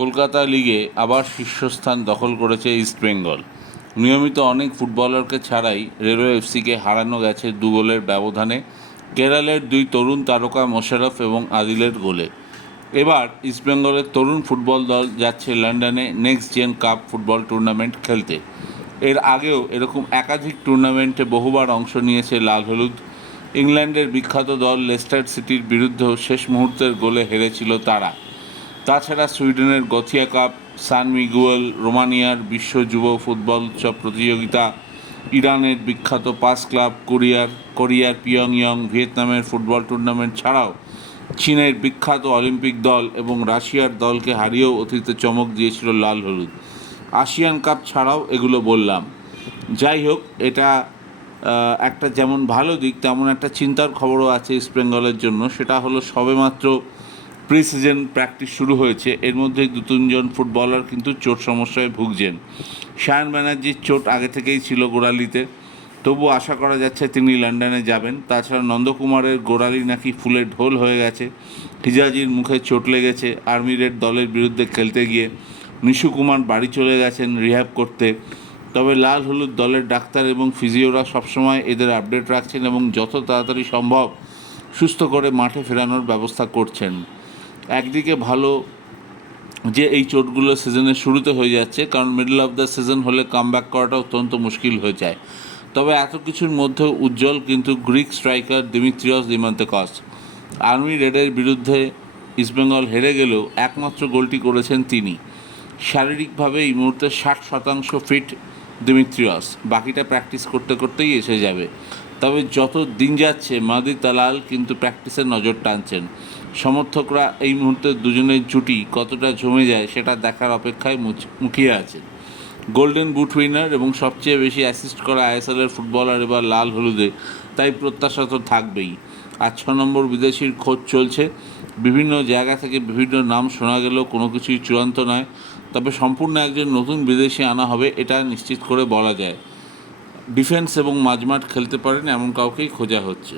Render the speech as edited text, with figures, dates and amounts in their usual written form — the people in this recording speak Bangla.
কলকাতা লিগে আবার শীর্ষস্থান দখল করেছে ইস্টবেঙ্গল। নিয়মিত অনেক ফুটবলারকে ছাড়াই রেলওয়ে এফসিকে হারানো গেছে 2 গোলের ব্যবধানে কেরলের 2 তরুণ তারকা মোশাররফ এবং আদিলের গোলে। এবার ইস্টবেঙ্গলের তরুণ ফুটবল দল যাচ্ছে লন্ডনে next gen cup football tournament খেলতে। এর আগেও এরকম একাধিক টুর্নামেন্টে বহুবার অংশ নিয়েছে লাল হলুদ। ইংল্যান্ডের বিখ্যাত দল লেস্টার সিটির বিরুদ্ধেও শেষ মুহূর্তের গোলে হেরেছিল তারা। তাছাড়া সুইডেনের গথিয়া কাপ, সান মিগুয়েল, রোমানিয়ার বিশ্ব যুব ফুটবল উৎসব প্রতিযোগিতা, ইরানের বিখ্যাত পাস ক্লাব, কোরিয়ার পিয়ংইয়ং, ভিয়েতনামের ফুটবল টুর্নামেন্ট ছাড়াও চীনের বিখ্যাত অলিম্পিক দল এবং রাশিয়ার দলকে হারিয়েও অতীতে চমক দিয়েছিল লাল হলুদ। আসিয়ান কাপ ছাড়াও এগুলো বললাম। যাই হোক, এটা একটা যেমন ভালো দিক তেমন একটা চিন্তার খবরও আছে ইস্টবেঙ্গলের জন্য। সেটা হলো সবেমাত্র প্রি সিজন প্র্যাকটিস শুরু হয়েছে, এর মধ্যে 2-3 ফুটবলার কিন্তু চোট সমস্যায় ভুগছেন। সায়ন ব্যানার্জির চোট আগে থেকেই ছিল গোড়ালিতে, তবু আশা করা যাচ্ছে তিনি লন্ডনে যাবেন। তাছাড়া নন্দকুমারের গোড়ালি নাকি ফুলে ঢোল হয়ে গেছে, হিজাজির মুখে চোট লেগেছে আর্মিরের দলের বিরুদ্ধে খেলতে গিয়ে, নিশু কুমার বাড়ি চলে গেছেন রিহ্যাব করতে। তবে লাল হলুদ দলের ডাক্তার এবং ফিজিওরা সবসময় এদের আপডেট রাখছেন এবং যত তাড়াতাড়ি সম্ভব সুস্থ করে মাঠে ফেরানোর ব্যবস্থা করছেন। একদিকে ভালো যে এই চোটগুলো সিজনের শুরুতে হয়ে যাচ্ছে, কারণ মিডল অফ দ্য সিজন হলে কামব্যাক করাটা অত্যন্ত মুশকিল হয়ে যায়। তবে এত কিছুর মধ্যেও উজ্জ্বল কিন্তু গ্রিক স্ট্রাইকার দিমিত্রিয়স দিমান্তেকস। আর্মি রেডের বিরুদ্ধে ইস্টবেঙ্গল হেরে গেলেও একমাত্র গোলটি করেছেন তিনি। শারীরিকভাবে এই মুহূর্তে 60% ফিট দিমিত্রিয়স, বাকিটা প্র্যাকটিস করতে করতেই এসে যাবে। তবে যত দিন যাচ্ছে মাহদি তালাল কিন্তু প্র্যাকটিসে নজর টানছেন। সমর্থকরা এই মুহূর্তে দুজনের জুটি কতটা জমে যায় সেটা দেখার অপেক্ষায় মুখিয়ে আছেন। গোল্ডেন বুট উইনার এবং সবচেয়ে বেশি অ্যাসিস্ট করা আইএসএলের ফুটবলার এবার লাল হলুদে, তাই প্রত্যাশা তো থাকবেই। আর 6 নম্বর বিদেশির খোঁজ চলছে। বিভিন্ন জায়গা থেকে বিভিন্ন নাম শোনা গেলেও কোনো কিছুই চূড়ান্ত নয়। তবে সম্পূর্ণ একজন নতুন বিদেশি আনা হবে এটা নিশ্চিত করে বলা যায়। ডিফেন্স এবং মাঝমাঠ খেলতে পারেন এমন কাউকেই খোঁজা হচ্ছে।